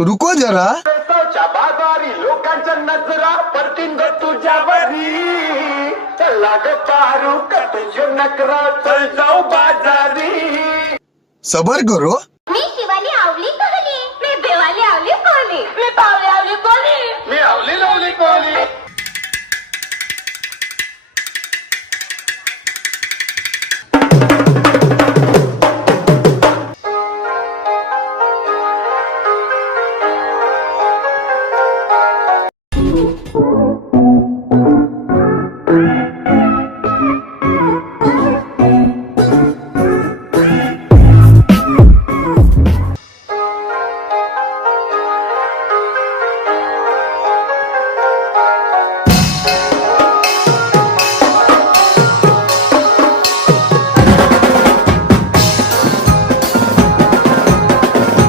रुको जरा. बाजारी लोकांच्या नजरा पडतीन ग तुझ्यावरी. चला ग पारू कट नकरा चल जाऊ बाजारी. सबर करो.